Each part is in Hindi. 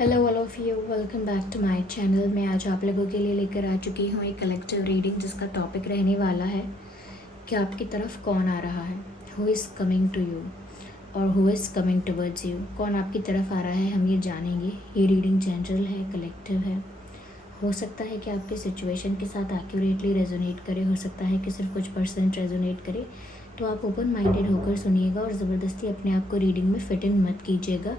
Hello all of you, welcome back to my channel. मैं आज आप लोगों के लिए लेकर आ चुकी हूँ एक कलेक्टिव रीडिंग जिसका टॉपिक रहने वाला है कि आपकी तरफ कौन आ रहा है, who is coming to you और who is coming towards you. कौन आपकी तरफ आ रहा है हम ये जानेंगे। ये रीडिंग जनरल है, कलेक्टिव है। हो सकता है कि आपके सिचुएशन के साथ एक्यूरेटली रेजोनेट करे, हो सकता है कि सिर्फ कुछ परसेंट रेजोनेट करे। तो आप ओपन माइंडेड होकर सुनिएगा और ज़बरदस्ती अपने आप को रीडिंग में फिट इन मत कीजिएगा।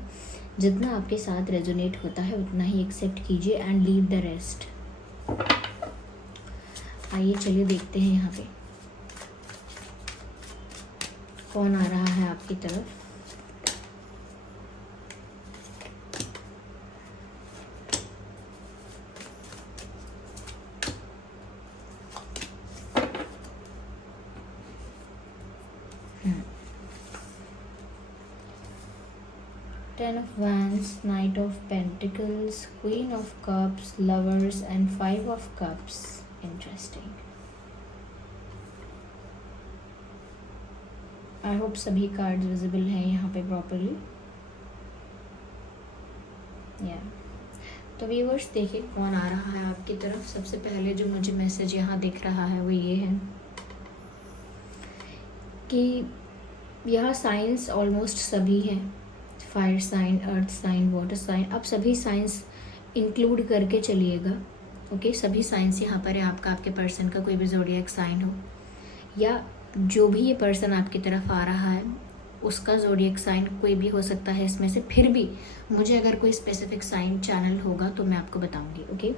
जितना आपके साथ रेजोनेट होता है उतना ही एक्सेप्ट कीजिए एंड लीव द रेस्ट। आइए चलिए देखते हैं यहाँ पे कौन आ रहा है आपकी तरफ। Ten of Wands, Knight of Pentacles, Queen of Cups, Lovers and Five of Cups. Interesting. I hope सभी कार्ड्स विजिबल हैं यहाँ पे प्रॉपरली। तो व्यूअर्स देखिए कौन आ रहा है आपकी तरफ। सबसे पहले जो मुझे मैसेज यहाँ दिख रहा है वो ये है कि यहाँ साइंस ऑलमोस्ट सभी हैं। Fire sign, earth sign, water sign, आप सभी साइंस इंक्लूड करके चलिएगा। ओके, सभी साइंस यहाँ पर है। आपके पर्सन का कोई भी ज़ोडिएक साइन हो या जो भी ये पर्सन आपकी तरफ आ रहा है उसका ज़ोडिएक साइन कोई भी हो सकता है इसमें से। फिर भी मुझे अगर कोई स्पेसिफिक साइन चैनल होगा तो मैं आपको बताऊंगी। ओके,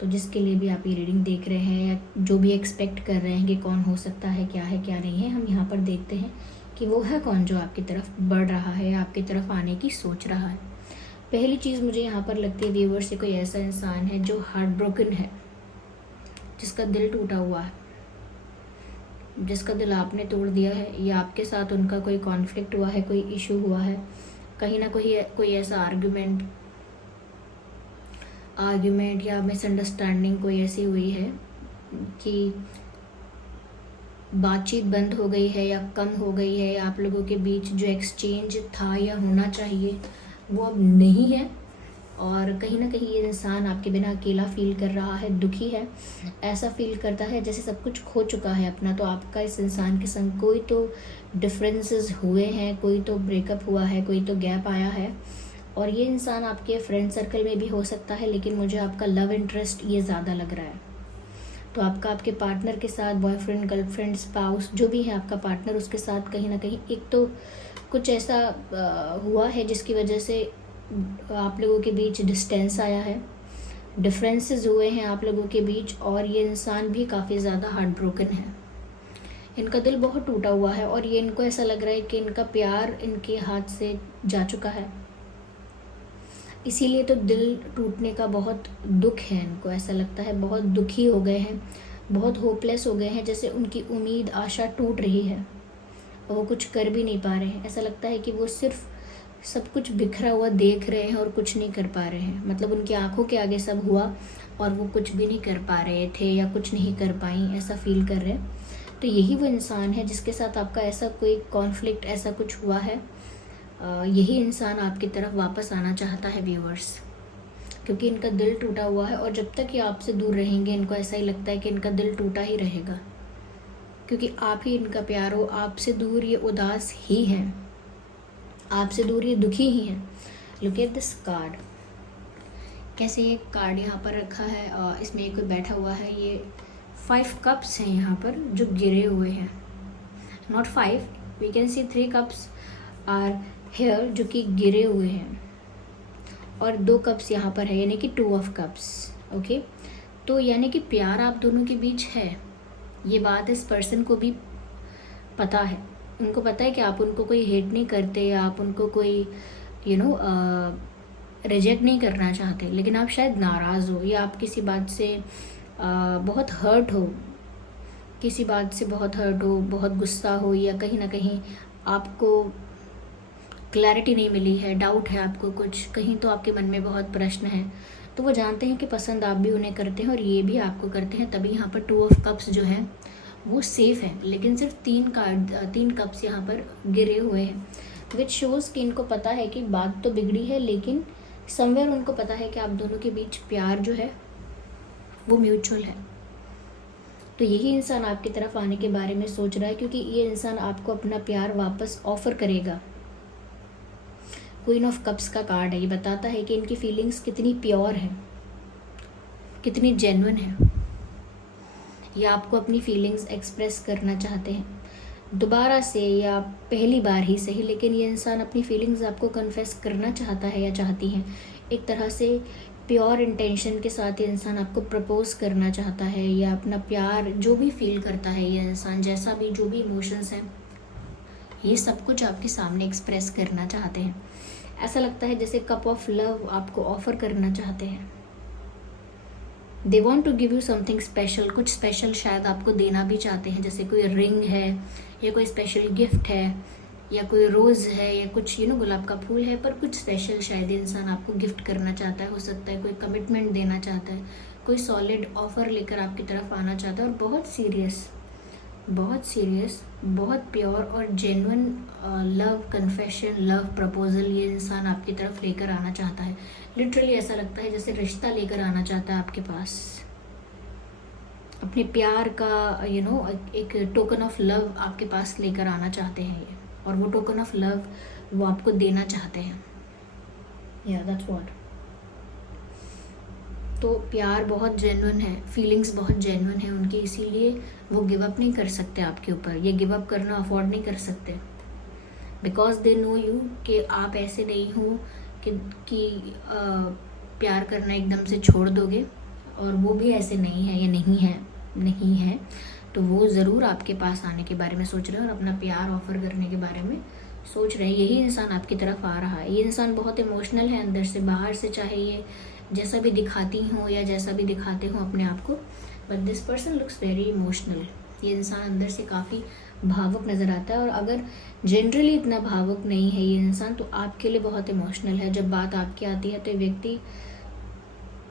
तो जिसके लिए भी आप ये रीडिंग देख रहे हैं या जो भी एक्सपेक्ट कर रहे हैं कि कौन हो सकता है, क्या है क्या नहीं है, हम यहाँ पर देखते हैं कि वो है कौन जो आपकी तरफ बढ़ रहा है, आपकी तरफ आने की सोच रहा है। पहली चीज़ मुझे यहाँ पर लगती है व्यूअर्स से कोई ऐसा इंसान है जो हार्ट ब्रोकन है, जिसका दिल टूटा हुआ है, जिसका दिल आपने तोड़ दिया है या आपके साथ उनका कोई कॉन्फ्लिक्ट हुआ है, कोई इशू हुआ है, कहीं ना कोई ऐसा आर्ग्यूमेंट या मिसअंडरस्टैंडिंग कोई ऐसी हुई है कि बातचीत बंद हो गई है या कम हो गई है, या आप लोगों के बीच जो एक्सचेंज था या होना चाहिए वो अब नहीं है, और कहीं ना कहीं ये इंसान आपके बिना अकेला फील कर रहा है, दुखी है, ऐसा फील करता है जैसे सब कुछ खो चुका है अपना। तो आपका इस इंसान के संग कोई तो डिफरेंसेस हुए हैं, कोई तो ब्रेकअप हुआ है, कोई तो गैप आया है, और ये इंसान आपके फ्रेंड सर्कल में भी हो सकता है, लेकिन मुझे आपका लव इंटरेस्ट ये ज़्यादा लग रहा है। तो आपके पार्टनर के साथ, बॉयफ्रेंड, गर्लफ्रेंड, स्पाउस, जो भी है आपका पार्टनर, उसके साथ कहीं ना कहीं एक तो कुछ ऐसा हुआ है जिसकी वजह से आप लोगों के बीच डिस्टेंस आया है, डिफरेंसेस हुए हैं आप लोगों के बीच, और ये इंसान भी काफ़ी ज़्यादा हार्ट ब्रोकन है। इनका दिल बहुत टूटा हुआ है और ये इनको ऐसा लग रहा है कि इनका प्यार इनके हाथ से जा चुका है, इसीलिए तो दिल टूटने का बहुत दुख है इनको। ऐसा लगता है बहुत दुखी हो गए हैं, बहुत होपलेस हो गए हैं, जैसे उनकी उम्मीद, आशा टूट रही है और वो कुछ कर भी नहीं पा रहे हैं। ऐसा लगता है कि वो सिर्फ सब कुछ बिखरा हुआ देख रहे हैं और कुछ नहीं कर पा रहे हैं। मतलब उनकी आंखों के आगे सब हुआ और वो कुछ भी नहीं कर पा रहे थे या कुछ नहीं कर पाई, ऐसा फील कर रहे हैं। तो यही वो इंसान है जिसके साथ आपका ऐसा कोई कॉन्फ्लिक्ट, ऐसा कुछ हुआ है। यही इंसान आपकी तरफ वापस आना चाहता है व्यूअर्स, क्योंकि इनका दिल टूटा हुआ है और जब तक ये आपसे दूर रहेंगे इनको ऐसा ही लगता है कि इनका दिल टूटा ही रहेगा, क्योंकि आप ही इनका प्यार हो। आपसे दूर ये उदास ही हैं, आपसे दूर ये दुखी ही हैं। लुक एट दिस कार्ड, कैसे ये कार्ड यहाँ पर रखा है, इसमें एक कोई बैठा हुआ है। ये 5 कप्स हैं यहाँ पर जो गिरे हुए हैं, not 5, we can see 3 cups are here जो कि गिरे हुए हैं, और 2 कप्स यहाँ पर है, यानी कि 2 ऑफ कप्स। ओके, तो यानी कि प्यार आप दोनों के बीच है। ये बात इस पर्सन को भी पता है, उनको पता है कि आप उनको कोई हेट नहीं करते या आप उनको कोई रिजेक्ट नहीं करना चाहते, लेकिन आप शायद नाराज़ हो या आप किसी बात से बहुत हर्ट हो, किसी बात से बहुत हर्ट हो, बहुत गुस्सा हो, या कहीं ना कहीं आपको क्लैरिटी नहीं मिली है, डाउट है आपको कुछ, कहीं तो आपके मन में बहुत प्रश्न है। तो वो जानते हैं कि पसंद आप भी उन्हें करते हैं और ये भी आपको करते हैं, तभी यहाँ पर 2 ऑफ कप्स जो है वो सेफ़ है। लेकिन सिर्फ 3 कप्स यहाँ पर गिरे हुए हैं। विच शोज़ कि इनको पता है कि बात तो बिगड़ी है, लेकिन समवेयर उनको पता है कि आप दोनों के बीच प्यार जो है वो म्यूचुअल है। तो यही इंसान आपकी तरफ आने के बारे में सोच रहा है, क्योंकि ये इंसान आपको अपना प्यार वापस ऑफर करेगा। क्वीन ऑफ कप्स का कार्ड है, ये बताता है कि इनकी फीलिंग्स कितनी प्योर है, कितनी जेन्युइन है। ये आपको अपनी फीलिंग्स एक्सप्रेस करना चाहते हैं दोबारा से या पहली बार ही सही, लेकिन ये इंसान अपनी फीलिंग्स आपको कन्फेस करना चाहता है या चाहती हैं। एक तरह से प्योर इंटेंशन के साथ ये इंसान आपको प्रपोज करना चाहता है, या अपना प्यार जो भी फील करता है ये इंसान, जैसा भी जो भी इमोशंस हैं, ये सब कुछ आपके सामने एक्सप्रेस करना चाहते हैं। ऐसा लगता है जैसे कप ऑफ लव आपको ऑफर करना चाहते हैं। They want to give you something special, कुछ स्पेशल शायद आपको देना भी चाहते हैं, जैसे कोई रिंग है या कोई स्पेशल गिफ्ट है या कोई रोज़ है या कुछ गुलाब का फूल है, पर कुछ स्पेशल शायद इंसान आपको गिफ्ट करना चाहता है। हो सकता है कोई कमिटमेंट देना चाहता है, कोई सॉलिड ऑफर लेकर आपकी तरफ आना चाहता है, और बहुत सीरियस, बहुत प्योर और genuine love confession, love proposal ये इंसान आपकी तरफ लेकर आना चाहता है। लिटरली ऐसा लगता है जैसे रिश्ता लेकर आना चाहता है आपके पास, अपने प्यार का एक टोकन ऑफ लव आपके पास लेकर आना चाहते हैं ये, और वो टोकन ऑफ लव वो आपको देना चाहते हैं। या दैट्स व्हाट। तो प्यार बहुत जेन्युइन है, फीलिंग्स बहुत जेन्युइन है उनकी, इसीलिए वो गिव अप नहीं कर सकते आपके ऊपर। ये गिव अप करना अफोर्ड नहीं कर सकते, बिकॉज दे नो यू कि आप ऐसे नहीं हो कि प्यार करना एकदम से छोड़ दोगे, और वो भी ऐसे नहीं है, ये नहीं है। तो वो ज़रूर आपके पास आने के बारे में सोच रहे हैं और अपना प्यार ऑफर करने के बारे में सोच रहे हैं। यही इंसान आपकी तरफ आ रहा है। ये इंसान बहुत इमोशनल है अंदर से, बाहर से चाहे ये जैसा भी दिखाती हूँ या जैसा भी दिखाते हो अपने आप को, but this person looks very emotional. ये इंसान अंदर से काफ़ी भावुक नज़र आता है, और अगर जनरली इतना भावुक नहीं है ये इंसान, तो आपके लिए बहुत इमोशनल है। जब बात आपकी आती है तो ये व्यक्ति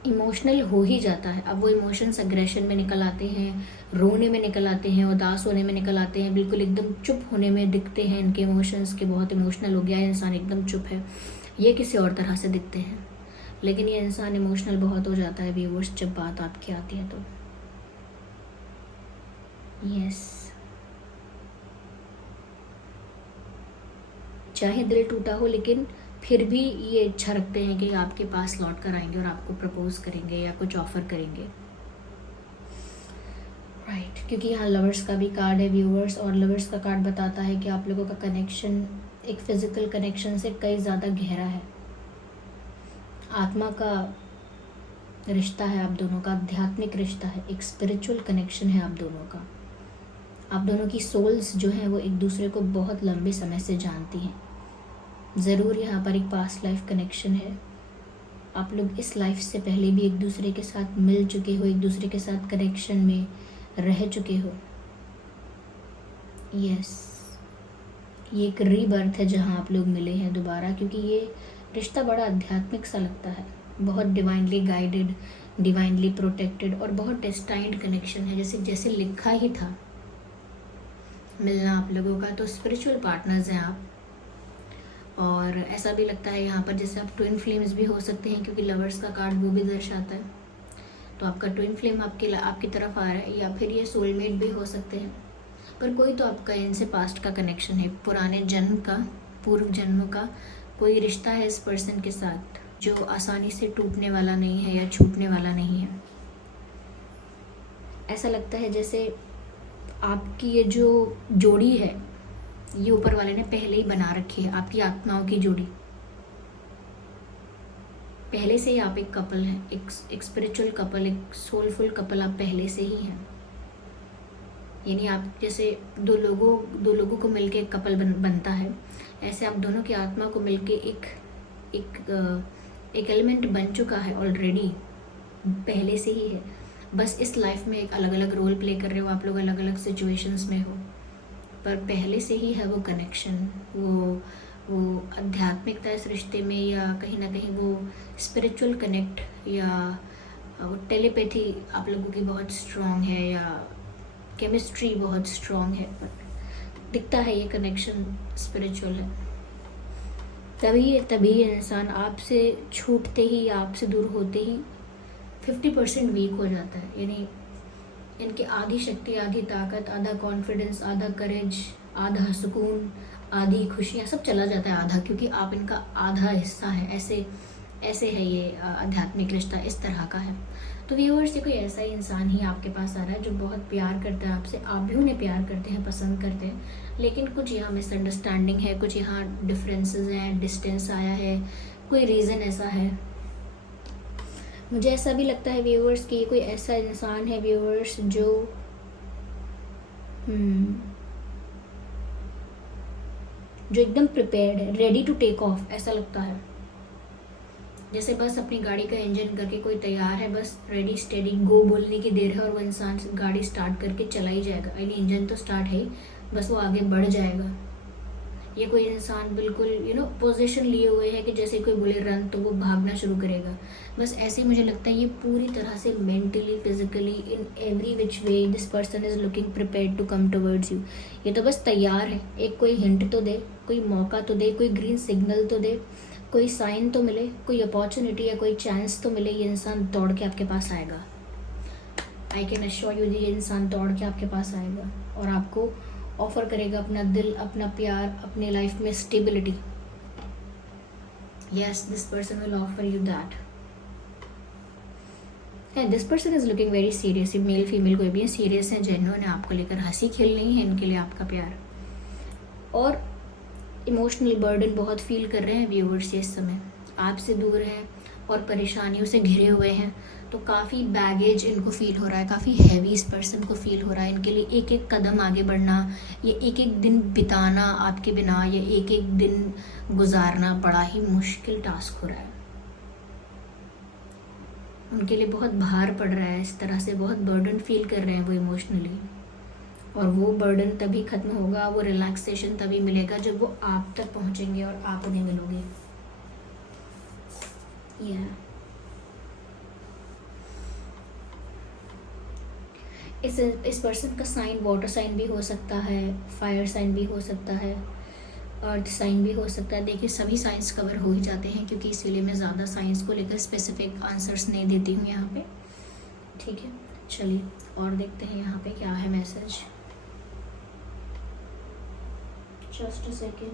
इमोशनल हो ही जाता है। अब वो इमोशंस अग्रेशन में निकल आते हैं, रोने में निकल आते हैं, उदास होने में निकल आते हैं, बिल्कुल एकदम चुप होने में दिखते हैं इनके इमोशंस के। बहुत इमोशनल हो गया है इंसान, एकदम चुप है, ये किसी और तरह से दिखते हैं, लेकिन ये इंसान इमोशनल बहुत हो जाता है व्यूअर्स जब बात आपकी आती है तो। यस, चाहे दिल टूटा हो, लेकिन फिर भी ये इच्छा रखते हैं कि आपके पास लौट कर आएंगे और आपको प्रपोज करेंगे या कुछ ऑफर करेंगे, राइट। क्योंकि यहाँ लवर्स का भी कार्ड है व्यूअर्स, और लवर्स का कार्ड बताता है कि आप लोगों का कनेक्शन एक फिजिकल कनेक्शन से कई ज़्यादा गहरा है। आत्मा का रिश्ता है आप दोनों का, आध्यात्मिक रिश्ता है, एक स्पिरिचुअल कनेक्शन है आप दोनों का। आप दोनों की सोल्स जो हैं वो एक दूसरे को बहुत लंबे समय से जानती हैं। ज़रूर यहाँ पर एक पास्ट लाइफ कनेक्शन है। आप लोग इस लाइफ से पहले भी एक दूसरे के साथ मिल चुके हो, एक दूसरे के साथ कनेक्शन में रह चुके हो। यस, ये एक रीबर्थ है जहाँ आप लोग मिले हैं दोबारा, क्योंकि ये रिश्ता बड़ा आध्यात्मिक सा लगता है, बहुत डिवाइनली गाइडेड, डिवाइनली प्रोटेक्टेड, और बहुत डेस्टाइन्ड कनेक्शन है, जैसे लिखा ही था मिलना आप लोगों का। तो स्पिरिचुअल पार्टनर्स हैं आप, और ऐसा भी लगता है यहाँ पर जैसे आप ट्विन फ्लेम्स भी हो सकते हैं, क्योंकि लवर्स का कार्ड वो भी दर्शाता है। तो आपका ट्विन फ्लेम आपकी तरफ आ रहा है, या फिर ये सोलमेट भी हो सकते हैं, पर कोई तो आपका इनसे पास्ट का कनेक्शन है, पुराने जन्म का, पूर्व जन्म का कोई रिश्ता है इस पर्सन के साथ, जो आसानी से टूटने वाला नहीं है या छूटने वाला नहीं है। ऐसा लगता है जैसे आपकी ये जो जोड़ी है ये ऊपर वाले ने पहले ही बना रखी है, आपकी आत्माओं की जोड़ी। पहले से ही आप एक कपल हैं, एक स्पिरिचुअल कपल, एक सोलफुल कपल आप पहले से ही हैं। यानी आप जैसे दो लोगों को मिलके एक कपल बनता है, ऐसे आप दोनों की आत्मा को मिलके एक एलिमेंट बन चुका है ऑलरेडी, पहले से ही है। बस इस लाइफ में एक अलग अलग रोल प्ले कर रहे हो आप लोग, अलग अलग सिचुएशंस में हो, पर पहले से ही है वो कनेक्शन, वो आध्यात्मिकता इस रिश्ते में, या कहीं ना कहीं वो स्पिरिचुअल कनेक्ट, या वो टेलीपैथी आप लोगों की बहुत स्ट्रॉन्ग है, या केमिस्ट्री बहुत स्ट्रॉन्ग है। बट दिखता है ये कनेक्शन स्पिरिचुअल है। तभी इंसान आपसे छूटते ही, आपसे दूर होते ही 50% वीक हो जाता है। यानी इनकी आधी शक्ति, आधी ताकत, आधा कॉन्फिडेंस, आधा करेज, आधा सुकून, आधी खुशियाँ, सब चला जाता है आधा, क्योंकि आप इनका आधा हिस्सा है। ऐसे है ये आध्यात्मिक रिश्ता, इस तरह का है। तो व्यूअर्स, ये कोई ऐसा ही इंसान ही आपके पास आ रहा है जो बहुत प्यार करता है आपसे, आप भी उन्हें प्यार करते हैं, पसंद करते हैं, लेकिन कुछ यहाँ मिसअंडरस्टैंडिंग है, कुछ यहाँ डिफरेंसेस हैं, डिस्टेंस आया है, कोई रीज़न ऐसा है। मुझे ऐसा भी लगता है व्यूअर्स कि ये कोई ऐसा इंसान है व्यूअर्स जो एकदम प्रिपेयर्ड है, रेडी टू टेक ऑफ, ऐसा लगता है। जैसे बस अपनी गाड़ी का इंजन करके कोई तैयार है, बस रेडी स्टेडी गो बोलने की देर है, और वो इंसान गाड़ी स्टार्ट करके चला ही जाएगा। यानी इंजन तो स्टार्ट है ही, बस वो आगे बढ़ जाएगा। ये कोई इंसान बिल्कुल पोजीशन लिए हुए है कि जैसे कोई बोले रन तो वो भागना शुरू करेगा। बस ऐसे मुझे लगता है ये पूरी तरह से mentally, physically, in every which way this person is looking prepared to come towards you. ये तो बस तैयार है, एक कोई हिंट तो दे, कोई मौका तो दे, कोई ग्रीन सिग्नल तो दे, कोई साइन तो मिले, कोई अपॉर्चुनिटी या कोई चांस तो मिले, ये इंसान दौड़ के आपके पास आएगा। आई कैन अश्योर यू, ये इंसान दौड़ के आपके पास आएगा और आपको ऑफर करेगा अपना दिल, अपना प्यार, अपनी लाइफ में stability. Yes, this person will offer you that. And this person is looking very serious. Male female कोई भी सीरियस है, जेन्युइन है, आपको लेकर हंसी खेलनी है इनके लिए आपका प्यार। और इमोशनल बर्डन बहुत फील कर रहे हैं व्यूअर्स ये इस समय, आपसे दूर हैं और परेशानियों से घिरे हुए हैं, तो काफ़ी बैगेज इनको फील हो रहा है, काफ़ी हैवी इस पर्सन को फील हो रहा है। इनके लिए एक एक कदम आगे बढ़ना, ये एक एक दिन बिताना आपके बिना, या एक एक दिन गुजारना बड़ा ही मुश्किल टास्क हो रहा है। उनके लिए बहुत भार पड़ रहा है, इस तरह से बहुत बर्डन फील कर रहे हैं वो इमोशनली। और वो बर्डन तभी खत्म होगा, वो रिलैक्सेशन तभी मिलेगा जब वो आप तक पहुंचेंगे और आप उन्हें मिलोगे। इस पर्सन का साइन वाटर साइन भी हो सकता है, फायर साइन भी हो सकता है, अर्थ साइन भी हो सकता है। देखिए सभी साइंस कवर हो ही जाते हैं, क्योंकि इसीलिए मैं ज़्यादा साइंस को लेकर स्पेसिफिक आंसर्स नहीं देती हूँ यहाँ पे। ठीक है, चलिए और देखते हैं यहाँ पे क्या है मैसेज। Just a second.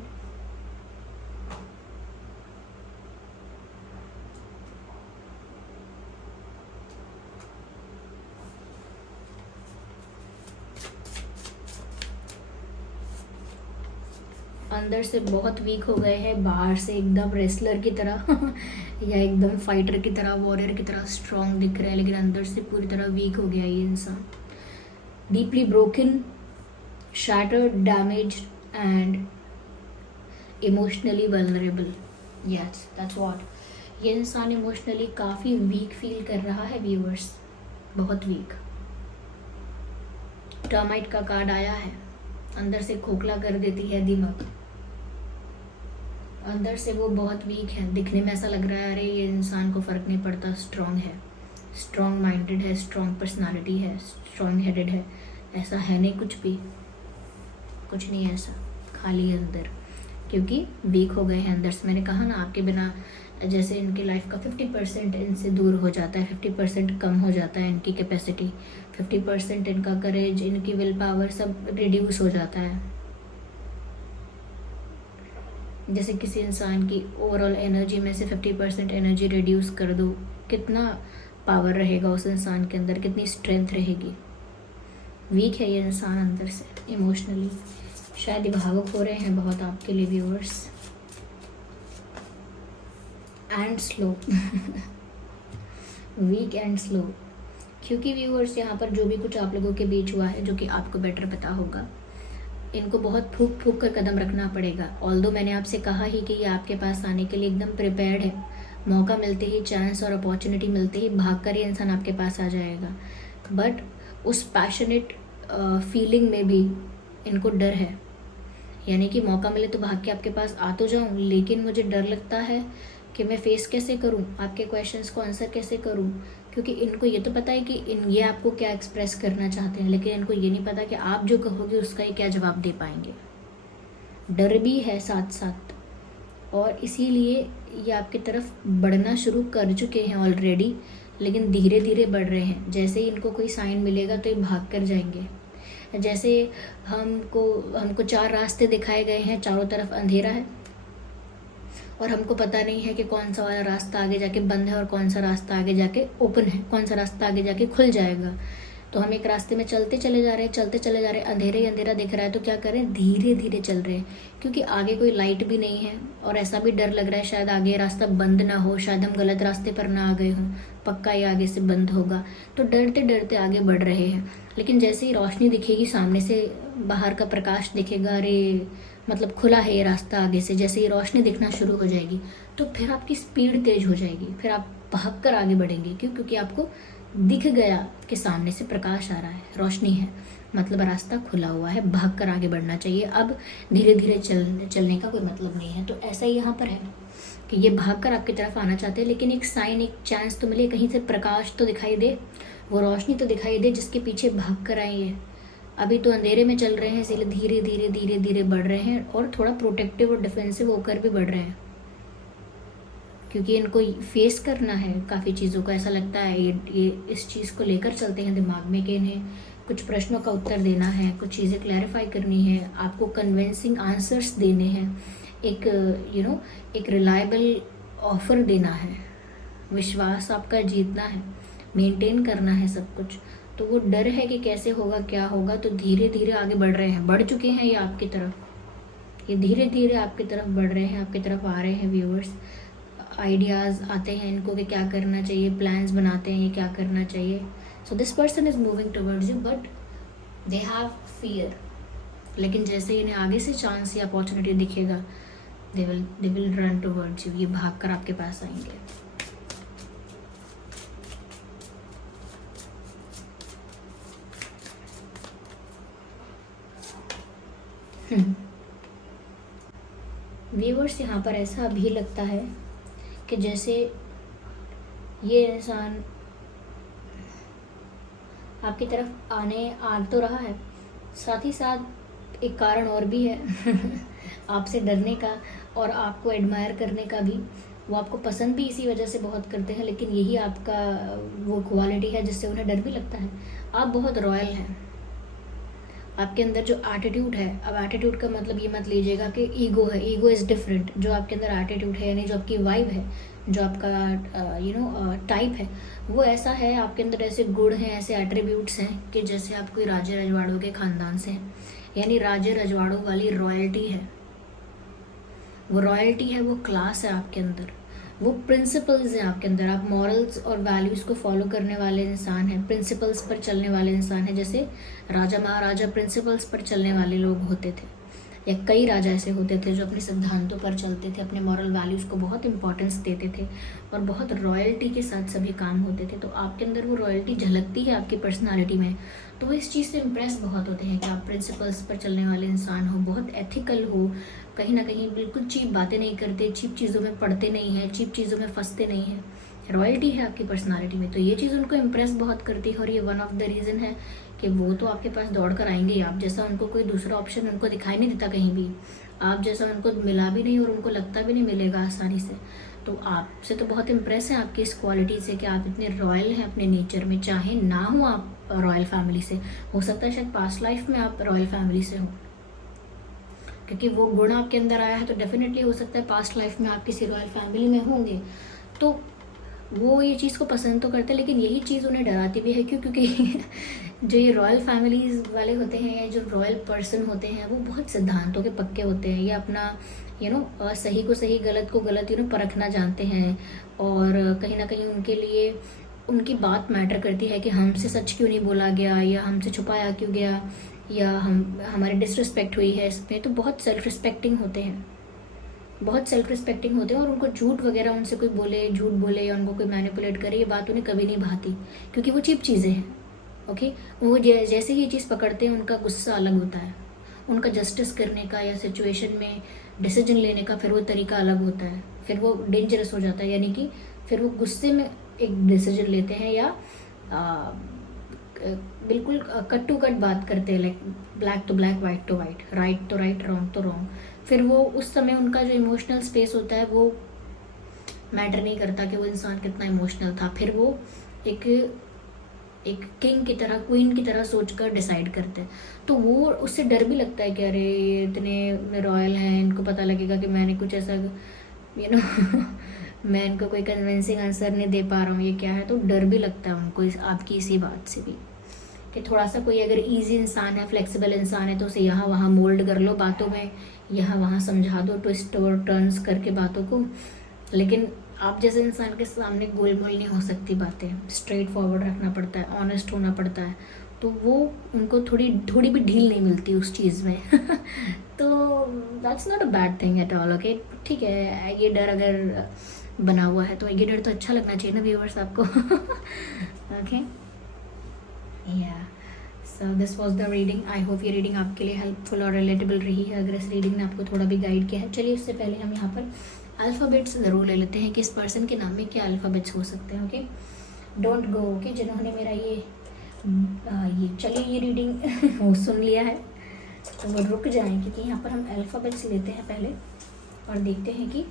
अंदर से बहुत वीक हो गए हैं, बाहर से एकदम रेसलर की तरह या एकदम फाइटर की तरह, वॉरियर की तरह स्ट्रांग दिख रहा है, लेकिन अंदर से पूरी तरह वीक हो गया ये इंसान। Deeply broken, shattered, damaged and emotionally vulnerable. Yes, that's what. ये इंसान इमोशनली काफ़ी वीक फील कर रहा है व्यूअर्स, बहुत वीक। टर्माइट का कार्ड आया है, अंदर से खोखला कर देती है दिमाग। अंदर से वो बहुत वीक है, दिखने में ऐसा लग रहा है अरे ये इंसान को फ़र्क नहीं पड़ता, स्ट्रॉन्ग है, स्ट्रॉन्ग माइंडेड है, स्ट्रॉन्ग पर्सनालिटी है, स्ट्रॉन्ग हेडेड है। ऐसा है नहीं, कुछ नहीं है ऐसा, खाली अंदर, क्योंकि वीक हो गए हैं अंदर से। मैंने कहा ना आपके बिना जैसे इनकी लाइफ का 50% इनसे दूर हो जाता है, 50% कम हो जाता है इनकी कैपेसिटी, 50% इनका करेज, इनकी विल पावर सब रिड्यूस हो जाता है। जैसे किसी इंसान की ओवरऑल एनर्जी में से 50% एनर्जी रिड्यूस कर दो, कितना पावर रहेगा उस इंसान के अंदर, कितनी स्ट्रेंथ रहेगी। वीक है ये इंसान अंदर से इमोशनली, शायद ही भावुक हो रहे हैं बहुत आपके लिए viewers. And slow weekend slow, क्योंकि व्यूअर्स यहाँ पर जो भी कुछ आप लोगों के बीच हुआ है, जो कि आपको बेटर पता होगा, इनको बहुत फूक फूक कर कदम रखना पड़ेगा। ऑल्दो मैंने आपसे कहा ही कि ये आपके पास आने के लिए एकदम प्रिपेयर्ड है, मौका मिलते ही, चांस और अपॉर्चुनिटी मिलते ही भाग कर ये इंसान आपके पास आ जाएगा। बट उस पैशनेट फीलिंग में भी इनको डर है, यानी कि मौका मिले तो भाग के आपके पास आ तो जाऊं, लेकिन मुझे डर लगता है कि मैं फेस कैसे करूं, आपके क्वेश्चंस को आंसर कैसे करूं, क्योंकि इनको ये तो पता है कि ये आपको क्या एक्सप्रेस करना चाहते हैं, लेकिन इनको ये नहीं पता कि आप जो कहोगे उसका ये क्या जवाब दे पाएंगे। डर भी है साथ साथ, और इसीलिए ये आपकी तरफ बढ़ना शुरू कर चुके हैं ऑलरेडी, लेकिन धीरे धीरे बढ़ रहे हैं। जैसे ही इनको कोई साइन मिलेगा तो ये भाग कर जाएंगे। जैसे हमको 4 रास्ते दिखाए गए हैं, चारों तरफ अंधेरा है और हमको पता नहीं है कि कौन सा वाला रास्ता आगे जाके बंद है और कौन सा रास्ता आगे जाके ओपन है, कौन सा रास्ता आगे जाके खुल जाएगा। तो हम एक रास्ते में चलते चले जा रहे हैं, अंधेरे ही अंधेरा दिख रहा है, तो क्या करें, धीरे धीरे चल रहे हैं, क्योंकि आगे कोई लाइट भी नहीं है और ऐसा भी डर लग रहा है शायद आगे रास्ता बंद ना हो, शायद हम गलत रास्ते पर ना आ गए हों, पक्का ये आगे से बंद होगा। तो डरते डरते आगे बढ़ रहे हैं। लेकिन जैसे ही रोशनी दिखेगी, सामने से बाहर का प्रकाश दिखेगा, अरे मतलब खुला है ये रास्ता आगे से, जैसे ही रोशनी दिखना शुरू हो जाएगी तो फिर आपकी स्पीड तेज हो जाएगी, फिर आप भाग कर आगे बढ़ेंगे। क्यों? क्योंकि आपको दिख गया कि सामने से प्रकाश आ रहा है, रोशनी है, मतलब रास्ता खुला हुआ है, भाग कर आगे बढ़ना चाहिए। अब धीरे धीरे चलने का कोई मतलब नहीं है। तो ऐसा ही यहाँ पर है कि ये भाग कर आपकी तरफ आना चाहते हैं, लेकिन एक साइन, एक चांस तो मिले, कहीं से प्रकाश तो दिखाई दे, वो रोशनी तो दिखाई दे जिसके पीछे भाग कर आएंगे। अभी तो अंधेरे में चल रहे हैं, इसलिए धीरे धीरे धीरे धीरे बढ़ रहे हैं और थोड़ा प्रोटेक्टिव और डिफेंसिव होकर भी बढ़ रहे हैं, क्योंकि इनको फेस करना है काफ़ी चीज़ों को। ऐसा लगता है ये इस चीज़ को लेकर चलते हैं दिमाग में कि इन्हें कुछ प्रश्नों का उत्तर देना है, कुछ चीज़ें क्लैरिफाई करनी है, आपको कन्विंसिंग आंसर्स देने हैं, एक एक रिलायबल ऑफर देना है, विश्वास आपका जीतना है, मेंटेन करना है सब कुछ। तो वो डर है कि कैसे होगा, क्या होगा। तो धीरे धीरे आगे बढ़ रहे हैं, बढ़ चुके हैं ये आपकी तरफ, ये धीरे धीरे आपकी तरफ बढ़ रहे हैं, आपकी तरफ आ रहे हैं व्यूअर्स। आइडियाज़ आते हैं इनको कि क्या करना चाहिए, प्लान्स बनाते हैं ये क्या करना चाहिए। So this person is moving towards you but they have fear. लेकिन जैसे इन्हें आगे से चांस या अपॉर्चुनिटी दिखेगा, they will run towards you, ये भाग कर आपके पास आएंगे। व्यूअर्स, यहाँ पर ऐसा अभी लगता है कि जैसे ये इंसान आपकी तरफ आ तो रहा है, साथ ही साथ एक कारण और भी है आपसे डरने का और आपको एडमायर करने का भी। वो आपको पसंद भी इसी वजह से बहुत करते हैं, लेकिन यही आपका वो क्वालिटी है जिससे उन्हें डर भी लगता है। आप बहुत रॉयल हैं, आपके अंदर जो एटीट्यूड है, अब एटीट्यूड का मतलब ये मत लीजिएगा कि ईगो है, ईगो इज़ डिफरेंट। जो आपके अंदर एटीट्यूड है, यानी जो आपकी वाइब है, जो आपका टाइप है, वो ऐसा है, आपके अंदर ऐसे गुण हैं, ऐसे एट्रीब्यूट्स हैं कि जैसे आप कोई राजे रजवाड़ों के ख़ानदान से हैं, यानी राजे रजवाड़ों वाली रॉयल्टी है, वो रॉयल्टी है, वो क्लास है आपके अंदर, वो प्रिंसिपल्स हैं आपके अंदर। आप मॉरल्स और वैल्यूज़ को फॉलो करने वाले इंसान हैं, प्रिंसिपल्स पर चलने वाले इंसान हैं। जैसे राजा महाराजा प्रिंसिपल्स पर चलने वाले लोग होते थे, या कई राजा ऐसे होते थे जो अपने सिद्धांतों पर चलते थे, अपने मॉरल वैल्यूज़ को बहुत इंपॉर्टेंस देते थे और बहुत रॉयल्टी के साथ सभी काम होते थे। तो आपके अंदर वो रॉयल्टी झलकती है आपकी पर्सनालिटी में। तो वो इस चीज़ से इम्प्रेस बहुत होते हैं कि आप प्रिंसिपल्स पर चलने वाले इंसान हो, बहुत एथिकल हो, कहीं ना कहीं बिल्कुल चीप बातें नहीं करते, चीप चीज़ों में पड़ते नहीं हैं, चीप चीज़ों में फंसते नहीं हैं, रॉयल्टी है आपकी पर्सनालिटी में। तो ये चीज़ उनको इम्प्रेस बहुत करती है और ये वन ऑफ द रीज़न है कि वो तो आपके पास दौड़ कर आएंगे। आप जैसा उनको कोई दूसरा ऑप्शन उनको दिखाई नहीं देता कहीं भी, आप जैसा उनको मिला भी नहीं और उनको लगता भी नहीं मिलेगा आसानी से। तो आपसे तो बहुत इम्प्रेस हैं आपकी इस क्वालिटी से कि आप इतने रॉयल हैं अपने नेचर में। चाहे ना हो आप रॉयल फैमिली से, हो सकता है शायद पास्ट लाइफ में आप रॉयल फैमिली से हो, क्योंकि वो गुण आपके अंदर आया है, तो डेफिनेटली हो सकता है पास्ट लाइफ में आप किसी रॉयल फैमिली में होंगे। तो वो ये चीज़ को पसंद तो करते हैं, लेकिन यही चीज़ उन्हें डराती भी है। क्यों? क्योंकि जो ये रॉयल फैमिलीज़ वाले होते हैं या जो रॉयल पर्सन होते हैं, वो बहुत सिद्धांतों के पक्के होते हैं। ये अपना सही को सही, गलत को गलत परखना जानते हैं, और कहीं ना कहीं उनके लिए उनकी बात मैटर करती है कि हमसे सच क्यों नहीं बोला गया, या हमसे छुपाया क्यों गया, या हमारी डिसरिस्पेक्ट हुई है इसमें। तो बहुत सेल्फ रिस्पेक्टिंग होते हैं, बहुत सेल्फ रिस्पेक्टिंग होते हैं, और उनको झूठ वगैरह उनसे कोई बोले, झूठ बोले या उनको कोई मैनिपुलेट करे, ये बात उन्हें कभी नहीं भाती, क्योंकि वो चीप चीज़ें हैं। ओके, वो जैसे ही ये चीज़ पकड़ते हैं उनका गुस्सा अलग होता है, उनका जस्टिस करने का या सिचुएशन में डिसीजन लेने का फिर वो तरीका अलग होता है, फिर वो डेंजरस हो जाता है। यानी कि फिर वो गुस्से में एक डिसीजन लेते हैं या बिल्कुल कट टू कट बात करते हैं, लाइक ब्लैक तो ब्लैक, वाइट तो वाइट, राइट तो राइट, रॉन्ग तो रॉन्ग। फिर वो उस समय उनका जो इमोशनल स्पेस होता है वो मैटर नहीं करता कि वो इंसान कितना इमोशनल था। फिर वो एक किंग की तरह, क्वीन की तरह सोचकर डिसाइड करते हैं। तो वो उससे डर भी लगता है कि अरे ये इतने रॉयल हैं, इनको पता लगेगा कि मैंने कुछ ऐसा मैं इनको कोई कन्विंसिंग आंसर नहीं दे पा रहा हूँ, ये क्या है। तो डर भी लगता है उनको आपकी इसी बात से भी, कि थोड़ा सा कोई अगर ईजी इंसान है, फ्लेक्सिबल इंसान है, तो उसे यहाँ वहाँ मोल्ड कर लो बातों में, यहाँ वहाँ समझा दो, ट्विस्ट और टर्न्स करके बातों को। लेकिन आप जैसे इंसान के सामने गोलमोल नहीं हो सकती बातें, स्ट्रेट फॉरवर्ड रखना पड़ता है, ऑनेस्ट होना पड़ता है। तो वो उनको थोड़ी भी ढील नहीं मिलती उस चीज़ में तो that's not a bad thing at all. Okay, ठीक है, ये डर अगर बना हुआ है तो ये डर तो अच्छा लगना चाहिए ना व्यूअर्स आपको ओके, या so this was the reading. I hope ये रीडिंग आपके लिए हेल्पफुल और रिलेटेबल रही है, अगर इस रीडिंग ने आपको थोड़ा भी गाइड किया है। चलिए उससे पहले हम यहाँ पर अल्फ़ाबेट्स ज़रूर ले लेते हैं कि इस पर्सन के नाम में क्या अल्फ़ाबेट्स हो सकते हैं। Okay, don't go. ओके, जिन्होंने मेरा ये चलिए ये रीडिंग वो सुन लिया है तो वो रुक जाएं, क्योंकि यहाँ पर हम अल्फ़ाबेट्स लेते हैं पहले और देखते हैं कि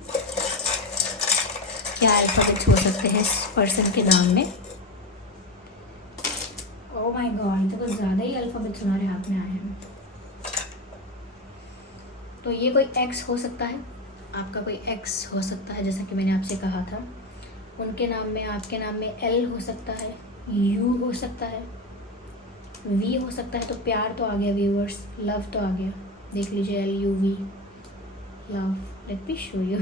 क्या अल्फ़ाबेट्स हो सकते हैं इस पर्सन के नाम में। ओह माय गॉड, तो कुछ ज़्यादा ही अल्फ़ाबेट्स हमारे हाथ में आए हैं। तो ये कोई एक्स हो सकता है, आपका कोई एक्स हो सकता है, जैसा कि मैंने आपसे कहा था। उनके नाम में, आपके नाम में एल हो सकता है, यू हो सकता है, वी हो सकता है। तो प्यार तो आ गया व्यूअर्स, लव तो आ गया, देख लीजिए LUV, love. Let me show you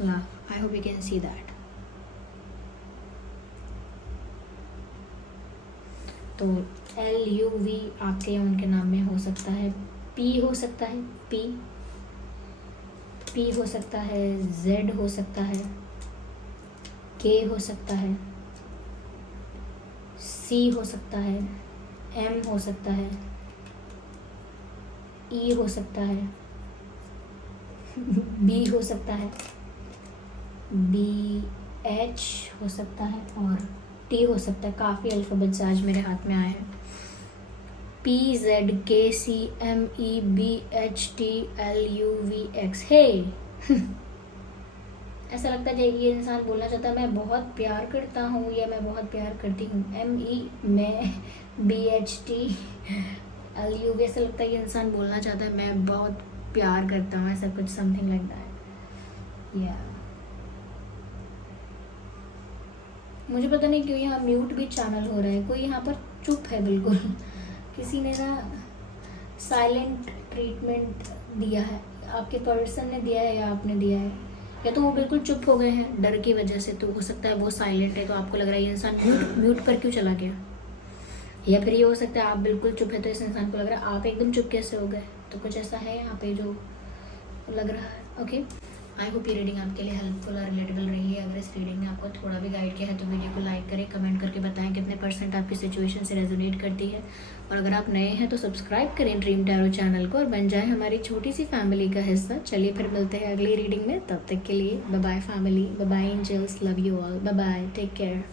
love. I hope you can see that. तो LUV आपके या उनके नाम में हो सकता है। P हो सकता है, P हो सकता है, Z हो सकता है, K हो सकता है, C हो सकता है, M हो सकता है, E हो सकता है, B हो सकता है, BH हो सकता है और T हो सकता है। काफ़ी अल्फ़ाबेट्स आज मेरे हाथ में आए हैं। PZKCMEBHTLUVX। हे ऐसा लगता है ये इंसान बोलना चाहता है मैं बहुत प्यार करता हूँ या मैं बहुत प्यार करती हूँ। ME मैं, BHTLUV, ऐसा लगता है ये इंसान बोलना चाहता है मैं बहुत प्यार करता हूँ, ऐसा कुछ समथिंग लाइक दैट। या मुझे पता नहीं क्यों यहाँ म्यूट भी चैनल हो रहा है, कोई यहाँ पर चुप है बिल्कुल किसी ने ना साइलेंट ट्रीटमेंट दिया है, आपके पर्सन ने दिया है या आपने दिया है, या तो वो बिल्कुल चुप हो गए हैं डर की वजह से। तो हो सकता है वो साइलेंट है तो आपको लग रहा है ये इंसान म्यूट पर क्यों चला गया, या फिर ये हो सकता है आप बिल्कुल चुप है तो इस इंसान को लग रहा है आप एकदम चुप कैसे हो गए। तो कुछ ऐसा है यहाँ पे जो लग रहा है। ओके, आई होप ये रीडिंग आपके लिए हेल्पफुल और रिलेटेबल रही है। अगर इस रीडिंग ने आपको थोड़ा भी गाइड किया है तो वीडियो को लाइक करें, कमेंट करके बताएं कितने % आपकी सिचुएशन से रेजोनेट करती है। और अगर आप नए हैं तो सब्सक्राइब करें ड्रीम टैरो चैनल को और बन जाएं हमारी छोटी सी फैमिली का हिस्सा। चलिए फिर मिलते हैं अगली रीडिंग में, तब तक के लिए bye bye family, bye bye angels, love you all, bye bye, take care.